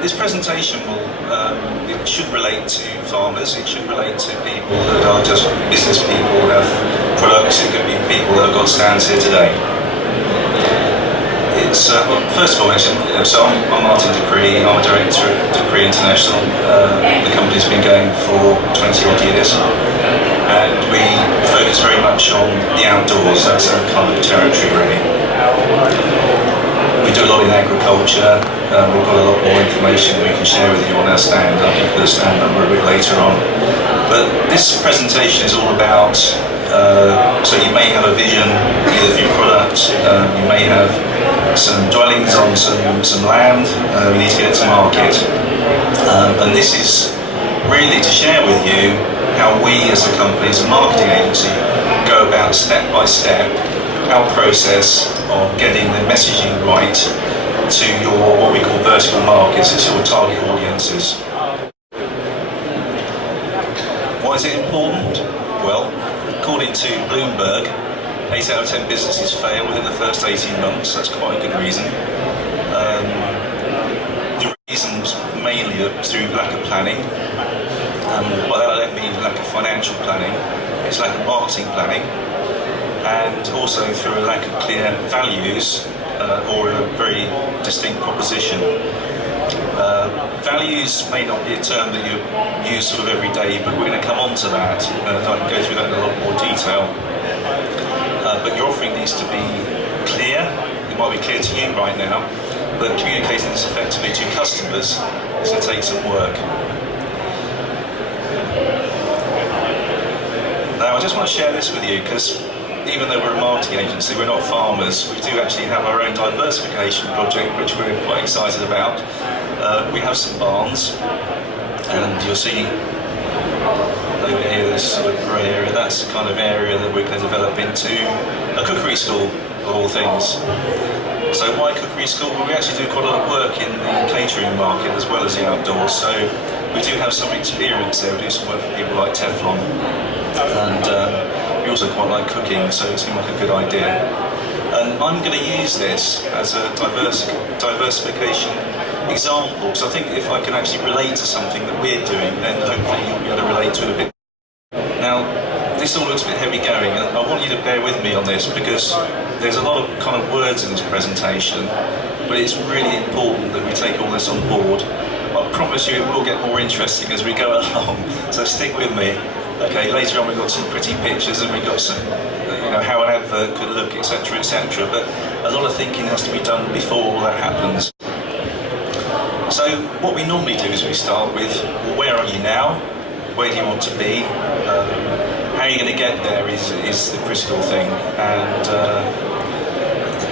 this presentation it should relate to farmers, it should relate to people that are just business people who have products, it could be people that have got stands here today. It's, first of all, actually, so I'm Martin Dupree, I'm a director at Dupree International. The company's been going for 20 odd years, and we focus very much on the outdoors. That's our kind of territory, really. We do a lot in agriculture. We've got a lot more information we can share with you on our stand. I'll give you the stand number a bit later on. But this presentation is all about, so you may have a vision either of your product, you may have some dwellings on some land, you need to get it to market. And this is really to share with you how we as a company, as a marketing agency, go about step by step our process of getting the messaging right to your, what we call vertical markets, it's your target audiences. Why is it important? Well, according to Bloomberg, 8 out of 10 businesses fail within the first 18 months. That's quite a good reason. The reasons mainly are through lack of planning. By that I don't mean lack of financial planning, it's lack of marketing planning, and also through a lack of clear values or a very distinct proposition. Values may not be a term that you use sort of every day, but we're going to come on to that. I can go through that in a lot more detail. But your offering needs to be clear. It might be clear to you right now, but communicating this effectively to customers is going to take some work. Now, I just want to share this with you because even though we're a marketing agency, we're not farmers. We do actually have our own diversification project, which we're quite excited about. We have some barns, and you'll see over here this sort of grey area. That's the kind of area that we're going to develop into a cookery school, of all things. So why cookery school? Well, we actually do quite a lot of work in the catering market as well as the outdoors. So we do have some experience there. We do some work for people like Teflon, and we also quite like cooking, so it seemed like a good idea. And I'm going to use this as a diversification example, because I think if I can actually relate to something that we're doing, then hopefully you'll be able to relate to it a bit. Now, this all looks a bit heavy going, and I want you to bear with me on this because there's a lot of kind of words in this presentation, but it's really important that we take all this on board. I promise you it will get more interesting as we go along, so stick with me. Okay, later on we've got some pretty pictures and we've got some, how an advert could look, etc, etc, but a lot of thinking has to be done before all that happens. So what we normally do is we start with, well, where are you now? Where do you want to be? How are you going to get there is the critical thing, and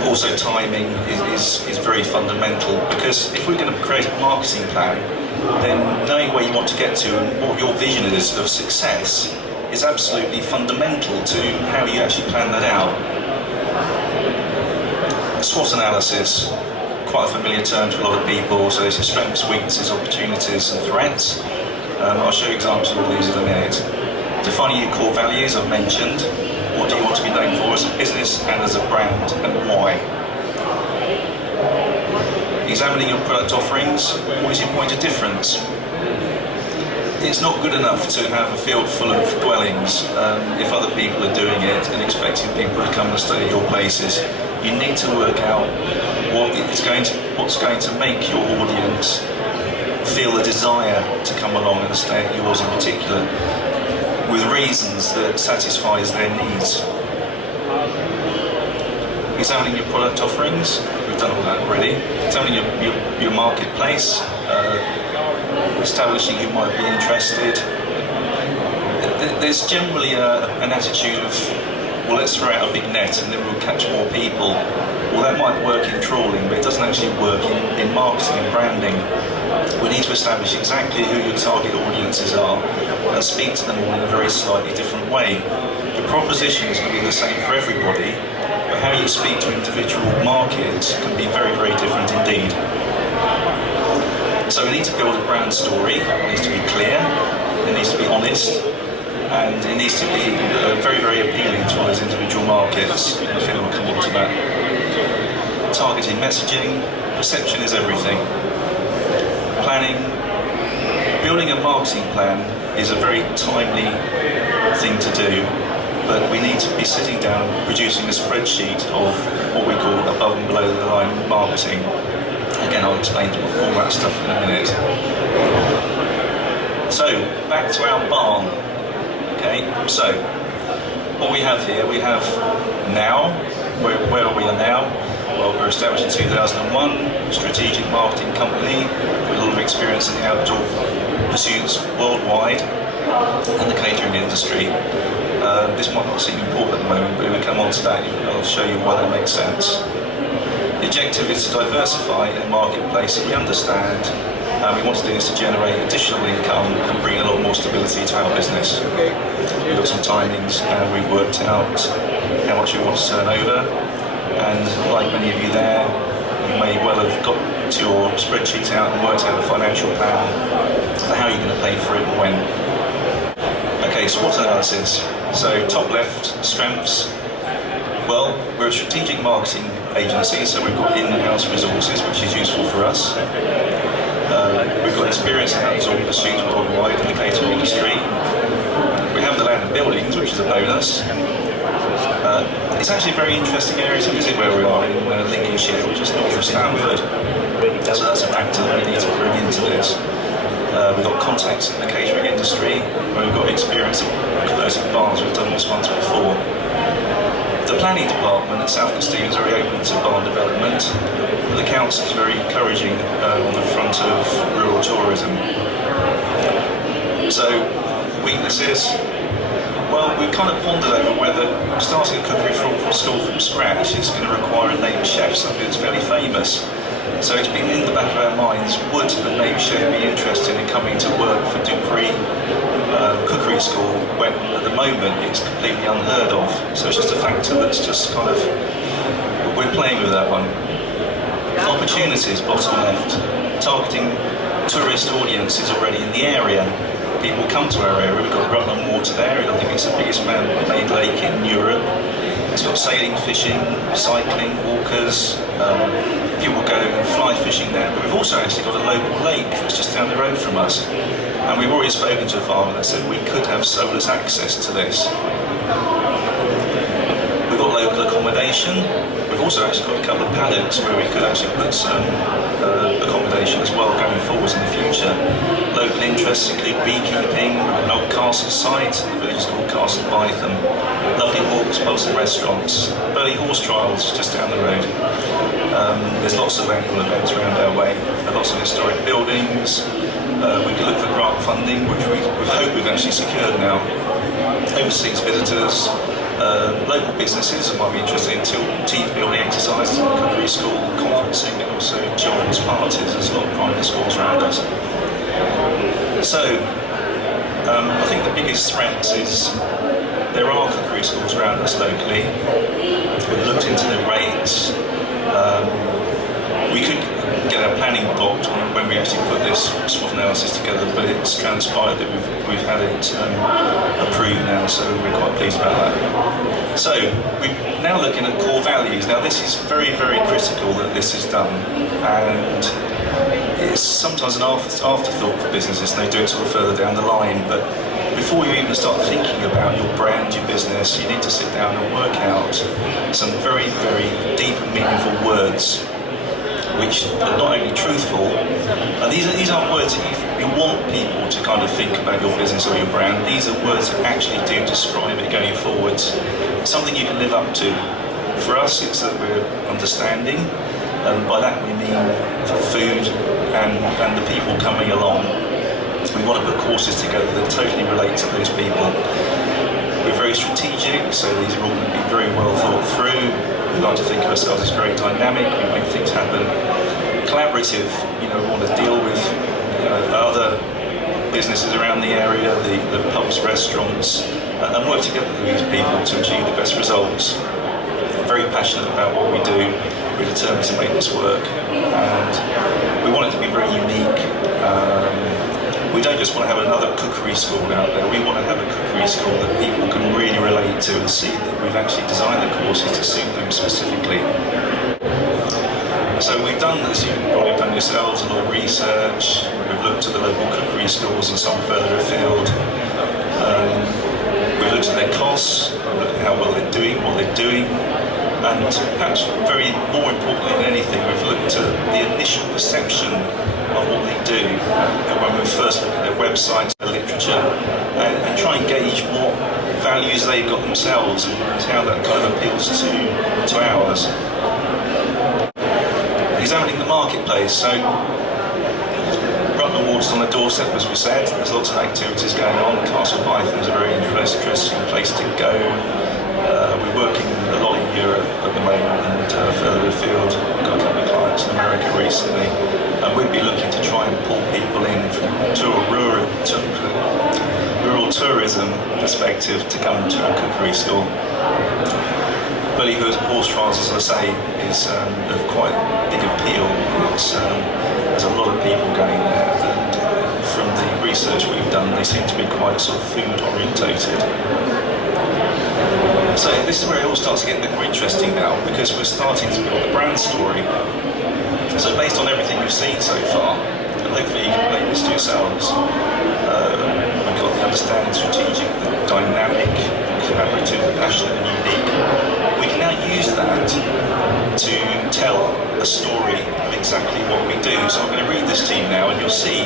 also timing is very fundamental, because if we're going to create a marketing plan, then knowing where you want to get to and what your vision is of success is absolutely fundamental to how you actually plan that out. SWOT analysis, quite a familiar term to a lot of people, so there's strengths, weaknesses, opportunities and threats. I'll show you examples of all these in a minute. Defining your core values, I've mentioned. What do you want to be known for as a business and as a brand, and why? Examining your product offerings, what is your point of difference? It's not good enough to have a field full of dwellings if other people are doing it and expecting people to come and stay at your places. You need to work out what's going to make your audience feel the desire to come along and stay at yours in particular, with reasons that satisfies their needs. Examining your product offerings, we've done all that already. Examining your marketplace, establishing who might be interested. There's generally an attitude of, well, let's throw out a big net and then we'll catch more people. Well, that might work in trawling, but it doesn't actually work in marketing and branding. We need to establish exactly who your target audiences are and speak to them all in a very slightly different way. The proposition is going to be the same for everybody, but how you speak to individual markets can be very, very different indeed. So we need to build a brand story. It needs to be clear, it needs to be honest, and it needs to be very, very appealing to all those individual markets. I feel we'll come on to that. Targeting messaging, perception is everything. planning. Building a marketing plan is a very timely thing to do, but we need to be sitting down producing a spreadsheet of what we call above and below the line marketing. Again, I'll explain all that stuff in a minute. So, back to our barn. Okay, so what we have here, we have now, where are we now? Well, we're established in 2001, a strategic marketing company with a lot of experience in the outdoor pursuits worldwide and the catering industry. This might not seem important at the moment, but we'll come on to that. I'll show you why that makes sense. The objective is to diversify a marketplace that we understand, and we want to do this to generate additional income and bring a lot more stability to our business. We've got some timings and we've worked out how much we want to turn over, and like many of you there, you may well have got your spreadsheets out and worked out a financial plan for how you're going to pay for it and when. Okay, SWOT analysis. So top left, strengths. Well, we're a strategic marketing agency, so we've got in-house resources, which is useful for us. We've got experience in outdoor pursuits worldwide in the catering industry. We have the land and buildings, which is a bonus. It's actually a very interesting area to visit where we are in Lincolnshire, which is north of Stamford. So that's a factor that we need to bring into this. We've got contacts in the catering industry, where we've got experience of converting barns. We've done this once before. The planning department at South Stevens is very open to barn development. The council is very encouraging on the front of rural tourism. So, weaknesses. Well, we've kind of pondered over whether starting a cookery school from scratch is going to require a named chef, something that's fairly famous. So it's been in the back of our minds, would a named chef be interested in coming to work for Dupree Cookery School when at the moment it's completely unheard of. So it's just a factor that's just kind of, we're playing with that one. Opportunities, bottom left, targeting tourist audiences already in the area. People come to our area. We've got Rutland Water there. I think it's the biggest man-made lake in Europe. It's got sailing, fishing, cycling, walkers. People go and fly fishing there. But we've also actually got a local lake that's just down the road from us. And we've already spoken to a farmer that said we could have soulless access to this. We've got local accommodation. We've also actually got a couple of paddocks where we could actually put some accommodation as well going forwards in the future. Local interests include beekeeping, an old castle site, the village is called Castle Bytham. Lovely walks, pubs and restaurants. Burley horse trials just down the road. There's lots of annual events around our way, lots of historic buildings. We can look for grant funding, which we hope we've actually secured now. Overseas visitors, local businesses that might be interested in team building exercises, cookery school, conferencing, and also children's parties. There's a lot of private schools around us. So, I think the biggest threat is there are cookery schools around us locally. We've looked into the rates. We could get our planning blocked when we actually put this SWOT analysis together, but it's transpired that we've had it approved now, so we're quite pleased about that. So we're now looking at core values. Now this is very, very critical that this is done, and it's sometimes an afterthought for businesses, and they do it sort of further down the line, but before you even start thinking about your brand, your business, you need to sit down and work out some very, very deep and meaningful words which are not only truthful, and these aren't words that you want people to kind of think about your business or your brand. These are words that actually do describe it going forwards. Something you can live up to. For us, it's that we're understanding, and by that we mean for food and the people coming along. We want to put courses together that totally relate to those people. We're very strategic, so these are all going to be very well thought through. We like to think of ourselves as very dynamic, we make things happen. Collaborative, we want to deal with other businesses around the area, the pubs, restaurants, and work together with these people to achieve the best results. We're very passionate about what we do, we're determined to make this work, and we want it to be very unique. We don't just want to have another cookery school out there, we want to have a cookery school that people can really relate to and see that we've actually designed the courses to suit them specifically. So we we've done, as you've probably done yourselves, a lot of research. We've looked at the local cookery stores and some further afield. We've looked at their costs, we've looked at how well they're doing, what they're doing, and perhaps very more importantly than anything, we've looked at the initial perception of what they do when we first look at their websites, their literature, and try and gauge what values they've got themselves and how that kind of appeals to ours. Examining the marketplace, so Rutland Water's on the doorstep, as we said. There's lots of activities going on. Castle Python's a very interesting place to go. We're working a lot in Europe at the moment and further afield. We've got a couple of clients in America recently. And we'd be looking to try and pull people in from rural tourism perspective to come to a cookery store. Bellyhood horse trials, as I say, is of quite big appeal. There's a lot of people going there, and from the research we've done, they seem to be quite sort of food orientated. So this is where it all starts to get a bit more interesting now, because we're starting to build a brand story. So based on everything we've seen so far, and hopefully you can make this to yourselves, we've got the understanding, strategic, the dynamic, collaborative, the passionate and unique. We can now use that to tell a story of exactly what we do. So I'm going to read this to you now, and you'll see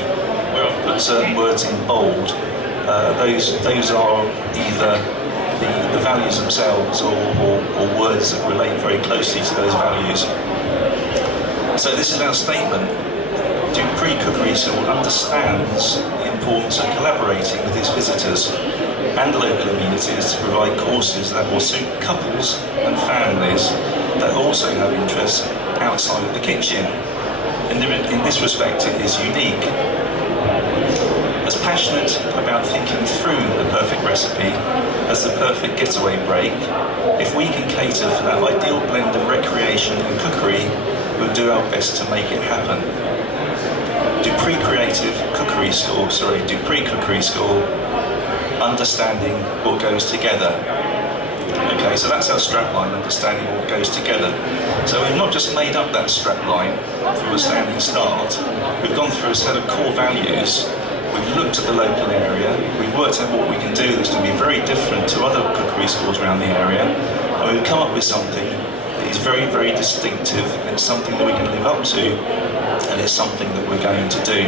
where I've put certain words in bold. Those are either the values themselves or words that relate very closely to those values. So this is our statement. Dupree Cookery Store understands the importance of collaborating with its visitors and the local communities to provide courses that will suit couples and families that also have interests outside of the kitchen. In this respect, it is unique. As passionate about thinking through the perfect recipe as the perfect getaway break, if we can cater for that ideal blend of recreation and cookery, we'll do our best to make it happen. Dupree Cookery School, understanding what goes together. Okay, so that's our strapline, understanding what goes together. So we've not just made up that strapline from a standing start. We've gone through a set of core values. We've looked at the local area. We've worked out what we can do that's going to be very different to other cookery schools around the area. And we've come up with something that is very, very distinctive. It's something that we can live up to, and it's something that we're going to do.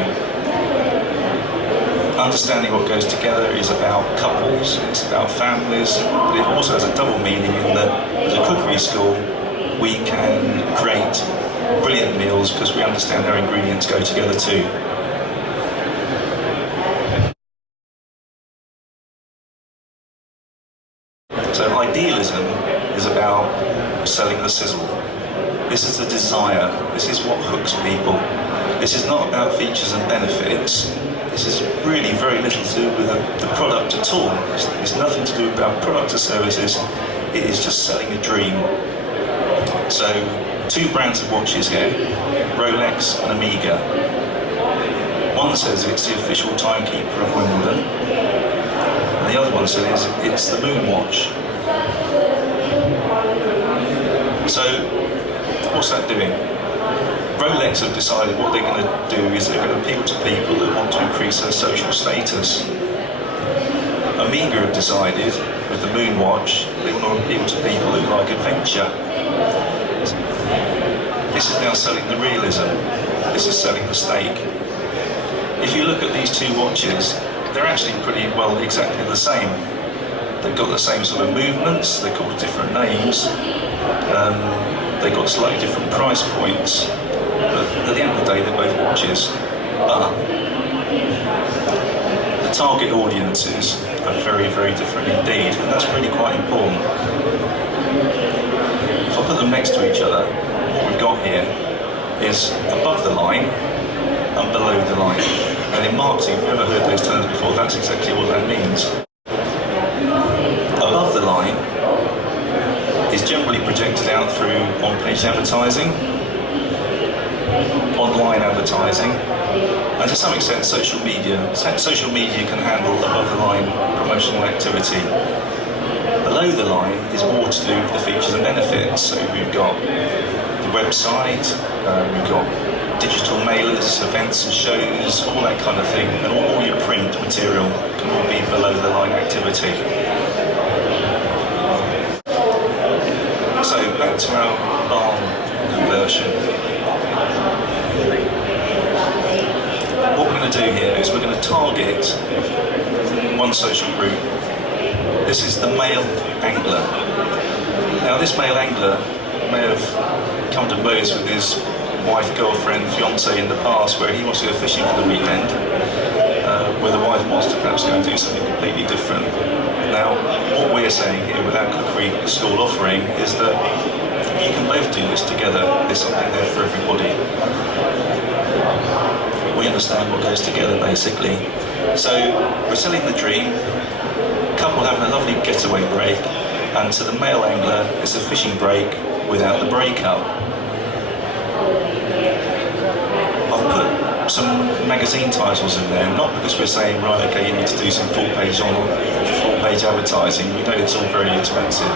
Understanding what goes together is about couples, it's about families, but it also has a double meaning in that as a cookery school we can create brilliant meals because we understand how ingredients go together too. So idealism is about selling the sizzle. This is the desire, this is what hooks people. This is not about features and benefits. This is really very little to do with the product at all. It's nothing to do about product or services. It is just selling a dream. So, two brands of watches here, Rolex and Omega. One says it's the official timekeeper of Wimbledon, and the other one says it's the moon watch. So, what's that doing? Rolex have decided what they're going to do is they're going to appeal to people that want to increase their social status. Omega have decided, with the moon watch, they want to appeal to people who like adventure. This is now selling the realism. This is selling the steak. If you look at these two watches, they're actually pretty well exactly the same. They've got the same sort of movements, they're called different names, they've got slightly different price points. But at the end of the day, they're both watches. But the target audiences are very, very different indeed, and that's really quite important. If I put them next to each other, what we've got here is above the line and below the line. And in marketing, if you've ever heard those terms before, that's exactly what that means. Above the line is generally projected out through on-page advertising, online advertising, and to some extent social media. Social media can handle above-the-line promotional activity. Below the line is more to do with the features and benefits. So we've got the website, We've got digital mailers, events and shows, all that kind of thing, and all your print material can all be below the line activity. So back to our barn conversion. What we're going to do here is we're going to target one social group. This is the male angler. Now this male angler may have come to blows with his wife, girlfriend, fiance in the past where he wants to go fishing for the weekend, where the wife wants to perhaps go and do something completely different. Now, what we're saying here with our cookery school offering is that you can both do this together. There's something there for everybody. We understand what goes together, basically. So, we're selling the dream, couple having a lovely getaway break, and to the male angler, it's a fishing break without the breakup. I've put some magazine titles in there, not because we're saying, right, okay, you need to do some full-page advertising. We know it's all very expensive.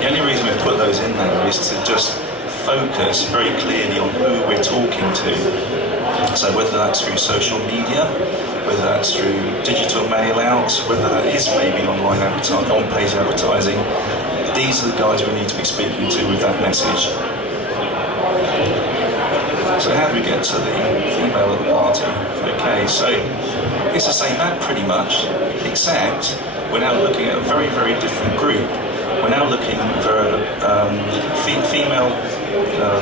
The only reason we've put those in there is to just focus very clearly on who we're talking to. So whether that's through social media, whether that's through digital mail outs, whether that is maybe online advertising, on-page advertising, these are the guys we need to be speaking to with that message. So how do we get to the female at the party? Okay, so it's the same ad pretty much, except we're now looking at a very, very different group. We're now looking for female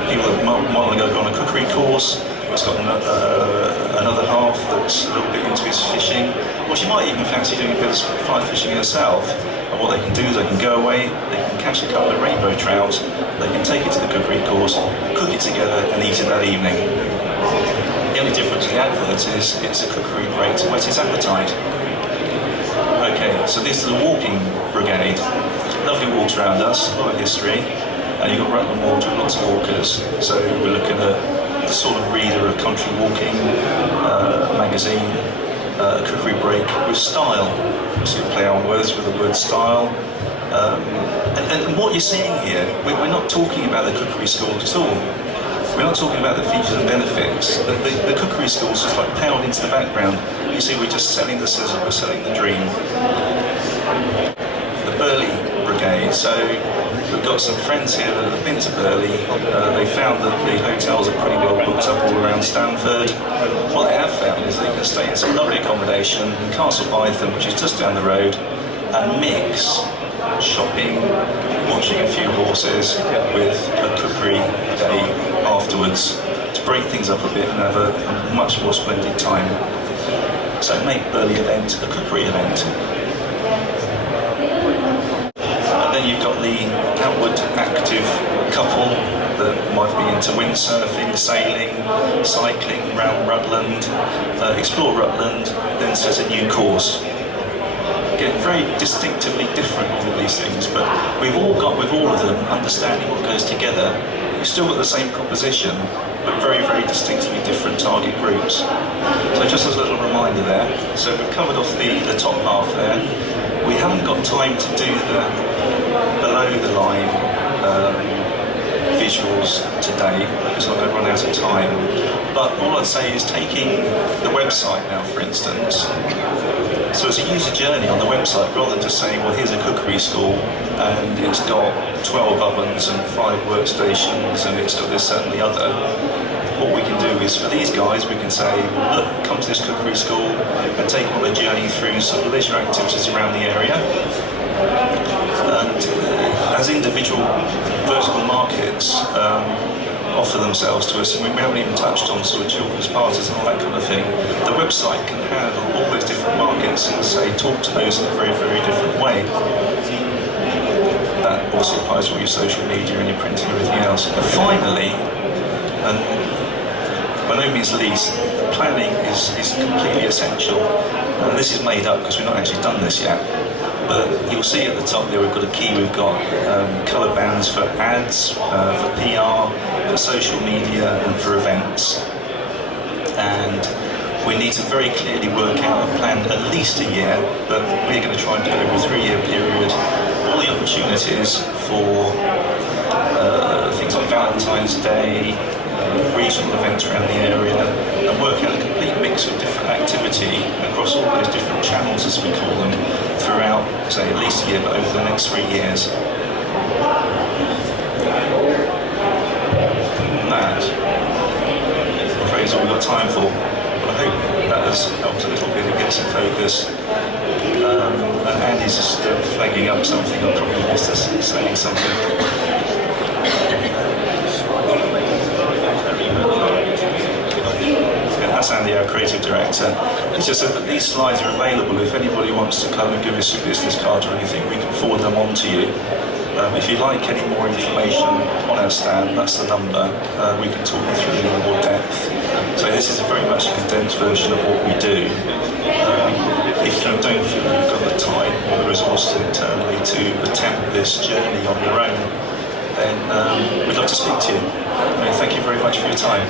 people that might want to go on a cookery course. It's got another half that's a little bit into his fishing, or she might even fancy doing a bit of fly fishing herself. And what they can do is they can go away, they can catch a couple of rainbow trout, they can take it to the cookery course, cook it together and eat it that evening. The only difference in the advert is it's a cookery break to whet his appetite. Okay, so this is the walking brigade. Lovely walks around us, a lot of history, and you've got Rutland Walks with lots of walkers. So we're looking at the sort of reader of Country Walking magazine, a cookery break with style. So you play on words with the word style. And what you're seeing here, we're not talking about the cookery school at all. We're not talking about the features and benefits. The cookery school is just like paled into the background. You see, we're just selling the sizzle, we're selling the dream. The Burley Brigade. So we've got some friends here that have been to Burley. They found that the hotels are pretty well booked up all around Stamford. What they have found is they can stay in some lovely accommodation in Castle Bytham, which is just down the road, and mix shopping, watching a few horses with a cookery day afterwards to break things up a bit and have a much more splendid time. So make Burley event a cookery event. And then you've got the outward active couple that might be into windsurfing, sailing, cycling around Rutland, explore Rutland, then set a new course. Again, very distinctively different, all of these things, but we've all got, with all of them, understanding what goes together. You've still got the same proposition, but very, very distinctly different target groups. So just as a little reminder there, so we've covered off the top half there. We haven't got time to do the below the line visuals today because I'm going to run out of time. But all I'd say is taking the website now, for instance. So it's a user journey on the website rather than just saying, well, here's a cookery school and it's got 12 ovens and 5 workstations and it's got this, that and the other. What we can do is, for these guys, we can say, look, come to this cookery school and take them on a journey through some leisure activities around the area. And as individual vertical markets offer themselves to us, and we haven't even touched on sort of children's parties and all that kind of thing, the website can handle all those different markets and say, talk to those in a very, very different way. That also applies to all your social media and your print and everything else. And finally, and by no means least, planning is completely essential. And this is made up because we've not actually done this yet. But you'll see at the top there we've got a key, we've got colour bands for ads, for PR, for social media and for events. And we need to very clearly work out a plan at least a year, but we're going to try and do it over a 3-year period. All the opportunities for things like Valentine's Day, regional events around the area, and work out a complete mix of different activity across all those different channels, as we call them, throughout, say, at least a year, but over the next 3 years. And that, I'm afraid, is all we've got time for. But I hope that has helped a little bit to get some focus. And Andy's just flagging up something. I probably missed us saying something. That's Andy, our creative director. He just said that these slides are available. If anybody wants to come and give us a business card or anything, we can forward them on to you. If you'd like any more information on our stand, that's the number. We can talk you through it in more depth. So this is very much a condensed version of what we do. If you don't feel you've got the time or the resources internally to attempt this journey on your own, then we'd love to speak to you. Thank you very much for your time.